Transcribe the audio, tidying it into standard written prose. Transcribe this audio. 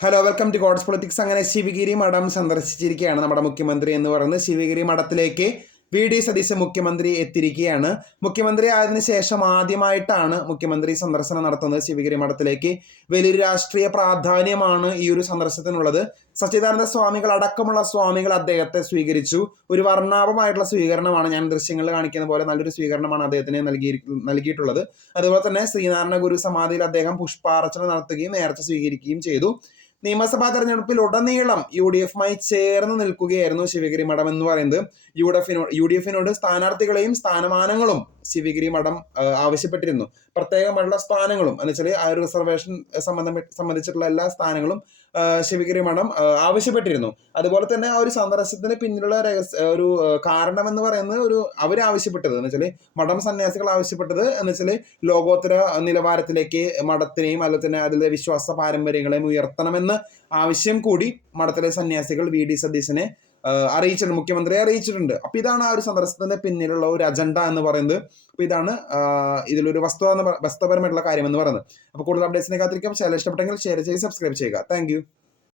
Hello, welcome to God's politics. അങ്ങനെ ശിവഗിരി മഠം സന്ദർശിച്ചിരിക്കുകയാണ് നമ്മുടെ മുഖ്യമന്ത്രി എന്ന് പറയുന്നത്. ശിവഗിരി മഠത്തിലേക്ക് വി.ഡി. സതീശൻ മുഖ്യമന്ത്രി എത്തിയിരിക്കുകയാണ്. മുഖ്യമന്ത്രി ആയതിനു ശേഷം ആദ്യമായിട്ടാണ് മുഖ്യമന്ത്രി സന്ദർശനം നടത്തുന്നത് ശിവഗിരി മഠത്തിലേക്ക്. വലിയൊരു രാഷ്ട്രീയ പ്രാധാന്യമാണ് ഈ ഒരു സന്ദർശനത്തിനുള്ളത്. സച്ചിദാനന്ദ സ്വാമികൾ അടക്കമുള്ള സ്വാമികൾ അദ്ദേഹത്തെ സ്വീകരിച്ചു. ഒരു വർണ്ണാഭമായിട്ടുള്ള സ്വീകരണമാണ്, ഞാൻ ദൃശ്യങ്ങളിൽ കാണിക്കുന്ന പോലെ നല്ലൊരു സ്വീകരണമാണ് അദ്ദേഹത്തിന് നൽകിയിട്ടുള്ളത്. അതുപോലെ തന്നെ ശ്രീനാരായണ ഗുരു സമാധിയിൽ അദ്ദേഹം പുഷ്പാർച്ചന നടത്തുകയും നേർച്ച സ്വീകരിക്കുകയും ചെയ്തു. നിയമസഭാ തെരഞ്ഞെടുപ്പിൽ ഉടനീളം UDF-മായി ചേർന്ന് നിൽക്കുകയായിരുന്നു ശിവഗിരി മഠം എന്ന് പറയുന്നത്. UDF-നോട് സ്ഥാനാർത്ഥികളെയും സ്ഥാനമാനങ്ങളും ശിവഗിരി മഠം ആവശ്യപ്പെട്ടിരുന്നു. പ്രത്യേകമായിട്ടുള്ള സ്ഥാനങ്ങളും എന്ന് വെച്ചാൽ ആ ഒരു റിസർവേഷൻ സംബന്ധിച്ചിട്ടുള്ള എല്ലാ സ്ഥാനങ്ങളും ശിവഗിരി മഠം ആവശ്യപ്പെട്ടിരുന്നു. അതുപോലെ തന്നെ ആ ഒരു സന്ദർശനത്തിന് പിന്നിലുള്ള ഒരു കാരണം എന്ന് പറയുന്നത് അവർ ആവശ്യപ്പെട്ടത് എന്ന് വെച്ചാൽ മഠം സന്യാസികൾ ആവശ്യപ്പെട്ടത് എന്ന് വെച്ചാൽ ലോകോത്തര നിലവാരത്തിലേക്ക് മഠത്തിനെയും അതുപോലെ തന്നെ അതിലെ വിശ്വാസ പാരമ്പര്യങ്ങളെയും ഉയർത്തണമെന്ന് ആവശ്യം കൂടി മഠത്തിലെ സന്യാസികൾ വി.ഡി. സതീശനെ അറിയിച്ചിട്ടുണ്ട്, മുഖ്യമന്ത്രിയെ അറിയിച്ചിട്ടുണ്ട്. അപ്പൊ ഇതാണ് ആ ഒരു സന്ദർശനത്തിന്റെ പിന്നിലുള്ള ഒരു അജണ്ട എന്ന് പറയുന്നത്. അപ്പൊ ഇതാണ് ഇതിലൊരു വസ്തുപരമായിട്ടുള്ള കാര്യം എന്ന് പറയുന്നത്. അപ്പൊ കൂടുതൽ അപ്ഡേറ്റ്സിനെ കാത്തിരിക്കാം. ചാനൽ ഇഷ്ടപ്പെട്ടെങ്കിൽ ഷെയർ ചെയ്ത് സബ്സ്ക്രൈബ് ചെയ്യുക. താങ്ക്